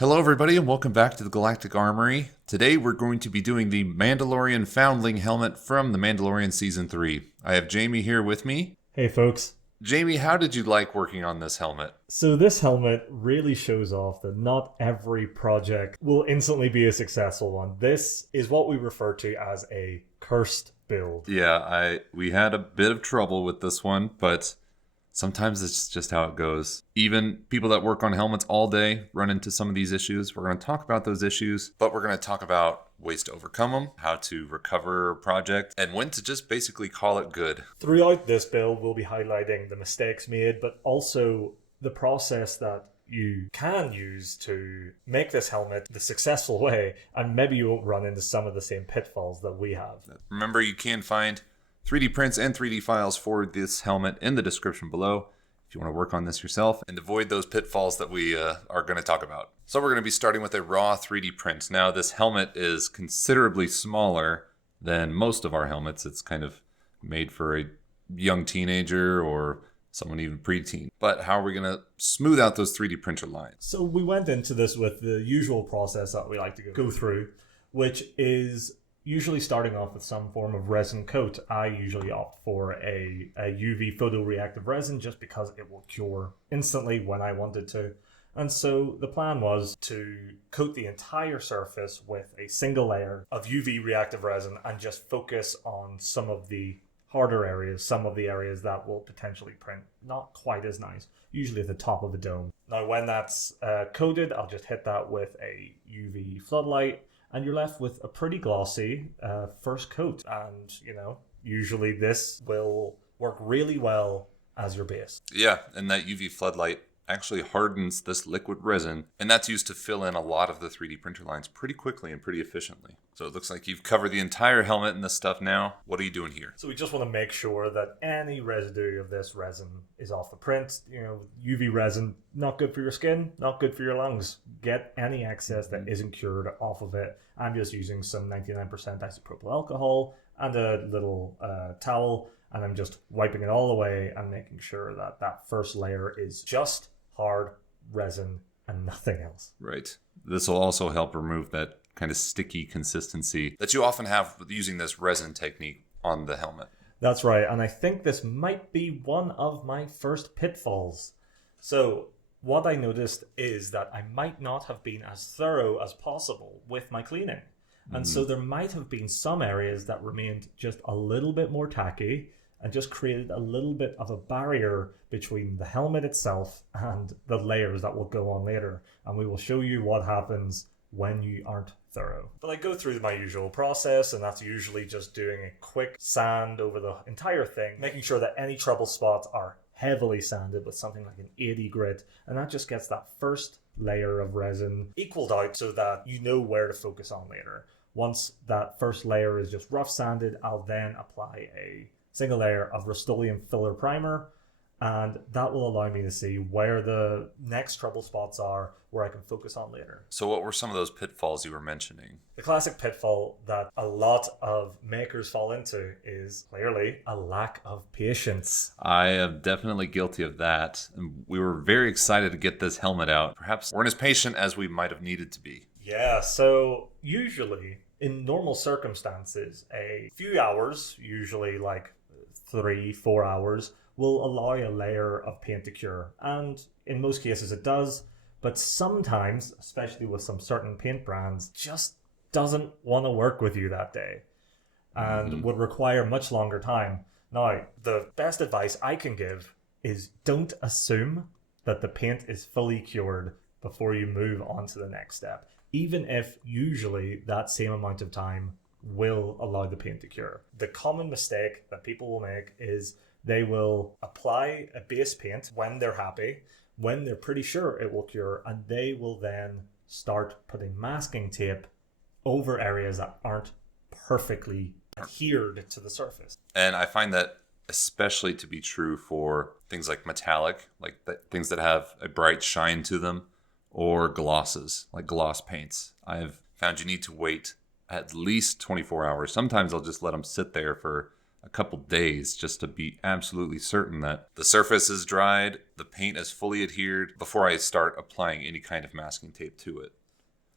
Hello, everybody, and welcome back to the Galactic Armory. Today, we're going to be doing the Mandalorian Foundling helmet from the Mandalorian Season 3. I have Jamie here with me. Hey folks. Jamie, how did you like working on this helmet? So this helmet really shows off that not every project will instantly be a successful one. This is what we refer to as a cursed build. Yeah, we had a bit of trouble with this one, but sometimes it's just how it goes. Even people that work on helmets all day run into some of these issues. We're going to talk about those issues, but we're going to talk about ways to overcome them, how to recover a project, and when to just basically call it good. Throughout this build, we'll be highlighting the mistakes made, but also the process that you can use to make this helmet the successful way, and maybe you won't run into some of the same pitfalls that we have. Remember, you can find 3D prints and 3D files for this helmet in the description below if you want to work on this yourself and avoid those pitfalls that we are going to talk about. So we're going to be starting with a raw 3D print. Now, this helmet is considerably smaller than most of our helmets. It's kind of made for a young teenager or someone even preteen. But how are we going to smooth out those 3D printer lines? So we went into this with the usual process that we like to go through, which is usually starting off with some form of resin coat. I usually opt for a UV photoreactive resin just because it will cure instantly when I wanted to. And so the plan was to coat the entire surface with a single layer of UV reactive resin and just focus on some of the harder areas, some of the areas that will potentially print not quite as nice, usually at the top of the dome. Now when that's coated, I'll just hit that with a UV floodlight, and you're left with a pretty glossy first coat. And, usually this will work really well as your base. Yeah, and that UV floodlight actually hardens this liquid resin, and that's used to fill in a lot of the 3D printer lines pretty quickly and pretty efficiently. So it looks like you've covered the entire helmet in this stuff now. What are you doing here? So we just want to make sure that any residue of this resin is off the print. UV resin, not good for your skin, not good for your lungs. Get any excess that isn't cured off of it. I'm just using some 99% isopropyl alcohol and a little towel, and I'm just wiping it all away and making sure that that first layer is just hard resin and nothing else. Right. This will also help remove that kind of sticky consistency that you often have with using this resin technique on the helmet. That's right, and I think this might be one of my first pitfalls. So what I noticed is that I might not have been as thorough as possible with my cleaning. And so there might have been some areas that remained just a little bit more tacky and just created a little bit of a barrier between the helmet itself and the layers that will go on later. And we will show you what happens when you aren't thorough. But I go through my usual process, and that's usually just doing a quick sand over the entire thing, making sure that any trouble spots are heavily sanded with something like an 80 grit, and that just gets that first layer of resin equaled out so that you know where to focus on later. Once that first layer is just rough sanded, I'll then apply a single layer of Rust-Oleum filler primer, and that will allow me to see where the next trouble spots are, where I can focus on later. So what were some of those pitfalls you were mentioning? The classic pitfall that a lot of makers fall into is clearly a lack of patience. I am definitely guilty of that. And we were very excited to get this helmet out. Perhaps weren't as patient as we might have needed to be. Yeah, so usually in normal circumstances, a few hours, usually like 3-4 hours, will allow a layer of paint to cure. And in most cases it does, but sometimes, especially with some certain paint brands, just doesn't want to work with you that day and would require much longer time. Now, the best advice I can give is don't assume that the paint is fully cured before you move on to the next step, even if usually that same amount of time will allow the paint to cure. The common mistake that people will make is they will apply a base paint when they're happy, when they're pretty sure it will cure, and they will then start putting masking tape over areas that aren't perfectly adhered to the surface. And I find that especially to be true for things like metallic, like things that have a bright shine to them, or glosses, like gloss paints. I've found you need to wait at least 24 hours. Sometimes I'll just let them sit there for a couple days just to be absolutely certain that the surface is dried, the paint is fully adhered before I start applying any kind of masking tape to it.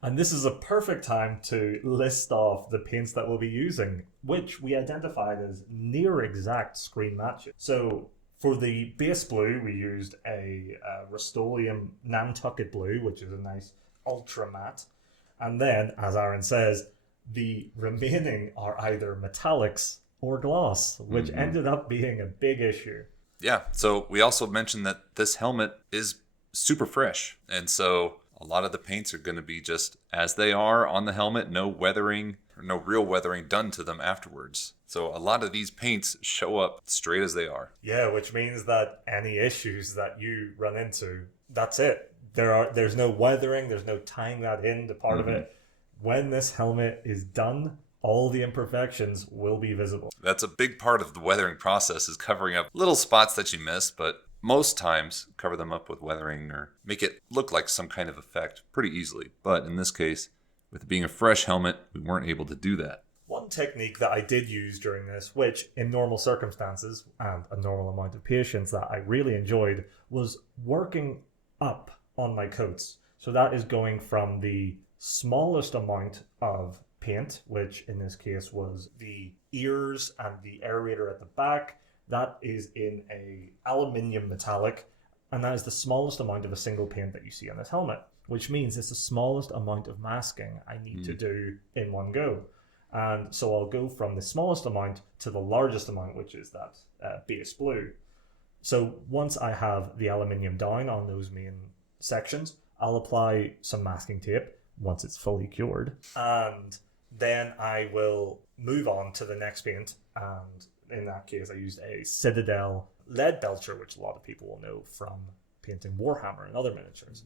And this is a perfect time to list off the paints that we'll be using, which we identified as near exact screen matches. So for the base blue, we used a Rust-Oleum Nantucket blue, which is a nice ultra matte. And then, as Aaron says, the remaining are either metallics or gloss, which ended up being a big issue. Yeah, so we also mentioned that this helmet is super fresh. And so a lot of the paints are going to be just as they are on the helmet, no weathering or no real weathering done to them afterwards. So a lot of these paints show up straight as they are. Yeah, which means that any issues that you run into, that's it. There's no weathering, there's no tying that into part of it. When this helmet is done, all the imperfections will be visible. That's a big part of the weathering process, is covering up little spots that you missed, but most times cover them up with weathering or make it look like some kind of effect pretty easily. But in this case, with it being a fresh helmet, we weren't able to do that. One technique that I did use during this, which in normal circumstances and a normal amount of patience that I really enjoyed, was working up on my coats. So that is going from the smallest amount of paint, which in this case was the ears and the aerator at the back. That is in a aluminium metallic, and that is the smallest amount of a single paint that you see on this helmet, which means it's the smallest amount of masking I need to do in one go. And so I'll go from the smallest amount to the largest amount, which is that base blue. So once I have the aluminium down on those main sections, I'll apply some masking tape once it's fully cured, and then I will move on to the next paint. And in that case, I used a Citadel lead belcher, which a lot of people will know from painting Warhammer and other miniatures.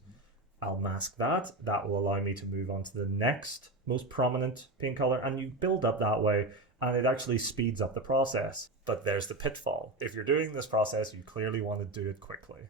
I'll mask that. That will allow me to move on to the next most prominent paint color, and you build up that way, and it actually speeds up the process. But there's the pitfall. If you're doing this process, you clearly want to do it quickly.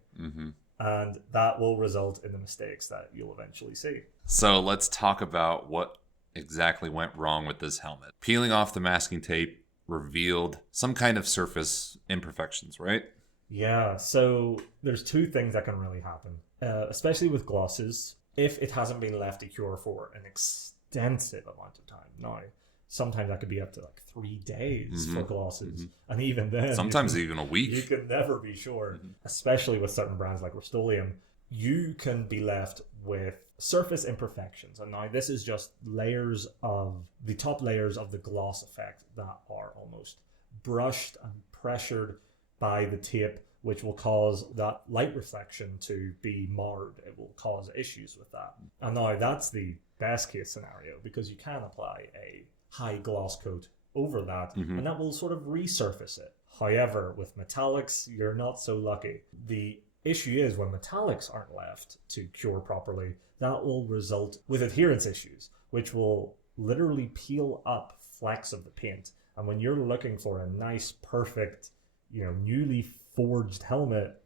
And that will result in the mistakes that you'll eventually see. So let's talk about what exactly went wrong with this helmet. Peeling off the masking tape revealed some kind of surface imperfections, right? Yeah, so there's two things that can really happen, especially with glosses, if it hasn't been left to cure for an extensive amount of time. Now, sometimes that could be up to like 3 days for glosses, and even then, sometimes even a week. You can never be sure, especially with certain brands like Rust-Oleum. You can be left with surface imperfections, and now this is just layers of the top layers of the gloss effect that are almost brushed and pressured by the tape, which will cause that light reflection to be marred. It will cause issues with that. And now that's the best case scenario, because you can apply a high gloss coat over that, and that will sort of resurface it. However, with metallics, you're not so lucky. The issue is when metallics aren't left to cure properly, that will result with adherence issues, which will literally peel up flecks of the paint. And when you're looking for a nice, perfect, newly forged helmet,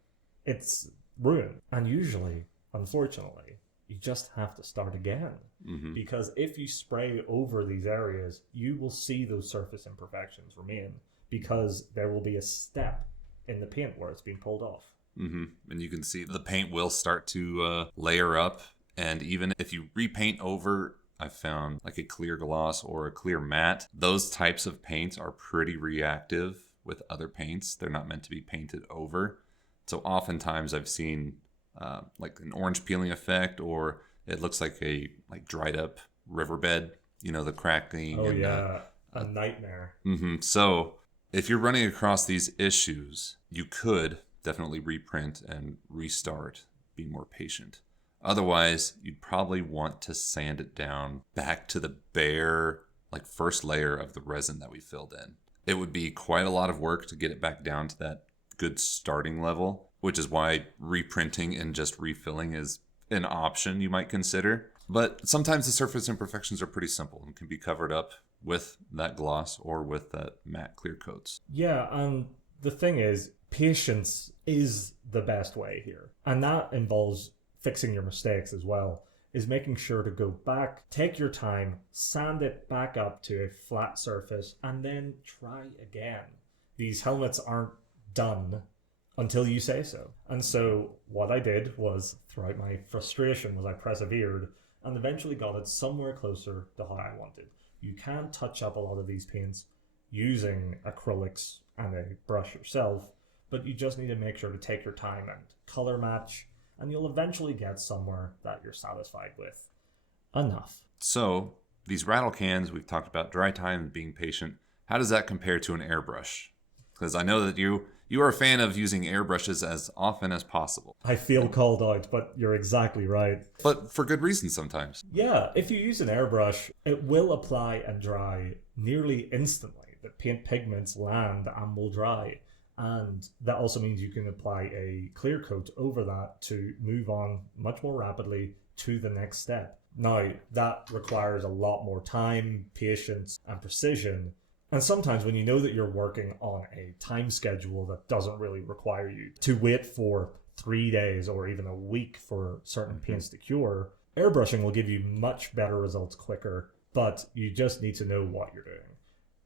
it's ruined. And usually, unfortunately, you just have to start again. Because if you spray over these areas, you will see those surface imperfections remain, because there will be a step in the paint where it's being pulled off. And you can see the paint will start to layer up. And even if you repaint over, I found like a clear gloss or a clear matte, those types of paints are pretty reactive with other paints. They're not meant to be painted over. So oftentimes I've seen like an orange peeling effect, or it looks like a dried up riverbed, the cracking. Oh, yeah. A nightmare. So if you're running across these issues, you could definitely reprint and restart. Be more patient. Otherwise, you'd probably want to sand it down back to the bare, first layer of the resin that we filled in. It would be quite a lot of work to get it back down to that good starting level, which is why reprinting and just refilling is an option you might consider. But sometimes the surface imperfections are pretty simple and can be covered up with that gloss or with that matte clear coats. Yeah, and the thing is, patience is the best way here. And that involves fixing your mistakes as well, is making sure to go back, take your time, sand it back up to a flat surface, and then try again. These helmets aren't done until you say so. And so what I did was, throughout my frustration, was I persevered and eventually got it somewhere closer to how I wanted. You can touch up a lot of these paints using acrylics and a brush yourself, but you just need to make sure to take your time and color match, and you'll eventually get somewhere that you're satisfied with. Enough. So, these rattle cans, we've talked about dry time and being patient. How does that compare to an airbrush? Because I know that you are a fan of using airbrushes as often as possible. I feel called out, but you're exactly right. But for good reason sometimes. Yeah, if you use an airbrush, it will apply and dry nearly instantly. The paint pigments land and will dry. And that also means you can apply a clear coat over that to move on much more rapidly to the next step. Now, that requires a lot more time, patience, and precision. And sometimes when you know that you're working on a time schedule that doesn't really require you to wait for 3 days or even a week for certain paints to cure, airbrushing will give you much better results quicker, but you just need to know what you're doing.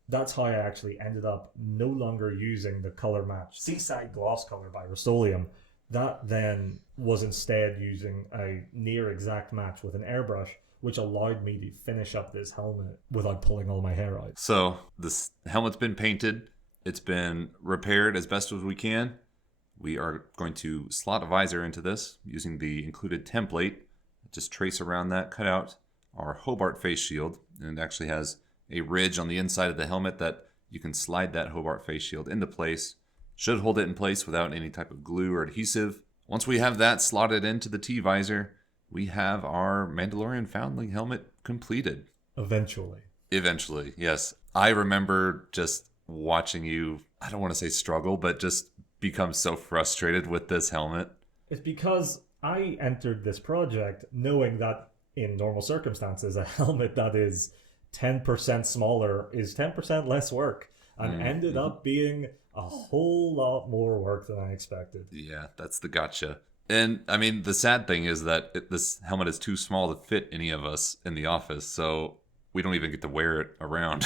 That's how I actually ended up no longer using the color match Seaside Gloss Color by Rust-Oleum. That then was instead using a near exact match with an airbrush, which allowed me to finish up this helmet without pulling all my hair out. So this helmet's been painted. It's been repaired as best as we can. We are going to slot a visor into this using the included template. Just trace around that, cut out our Hobart face shield. And it actually has a ridge on the inside of the helmet that you can slide that Hobart face shield into place. Should hold it in place without any type of glue or adhesive. Once we have that slotted into the T-visor, we have our Mandalorian Foundling helmet completed. Eventually, yes. I remember just watching you, I don't want to say struggle, but just become so frustrated with this helmet. It's because I entered this project knowing that in normal circumstances, a helmet that is 10% smaller is 10% less work, and ended up being a whole lot more work than I expected. Yeah, that's the gotcha. And I mean, the sad thing is that this helmet is too small to fit any of us in the office, so we don't even get to wear it around.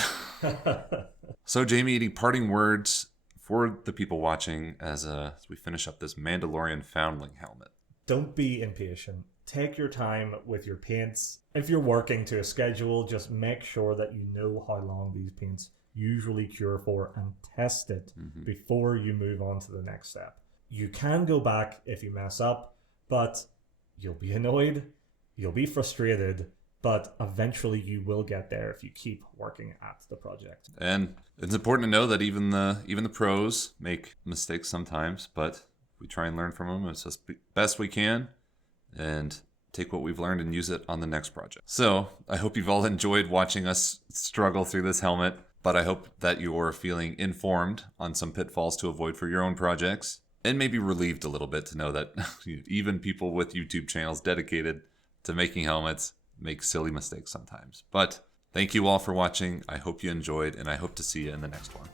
So, Jamie, any parting words for the people watching as we finish up this Mandalorian Foundling helmet? Don't be impatient. Take your time with your paints. If you're working to a schedule, just make sure that you know how long these paints usually cure for and test it before you move on to the next step. You can go back if you mess up, but you'll be annoyed, you'll be frustrated, but eventually you will get there if you keep working at the project. And it's important to know that even the pros make mistakes sometimes, but we try and learn from them as best we can and take what we've learned and use it on the next project. So I hope you've all enjoyed watching us struggle through this helmet, but I hope that you're feeling informed on some pitfalls to avoid for your own projects, and maybe relieved a little bit to know that even people with YouTube channels dedicated to making helmets make silly mistakes sometimes. But thank you all for watching. I hope you enjoyed, and I hope to see you in the next one.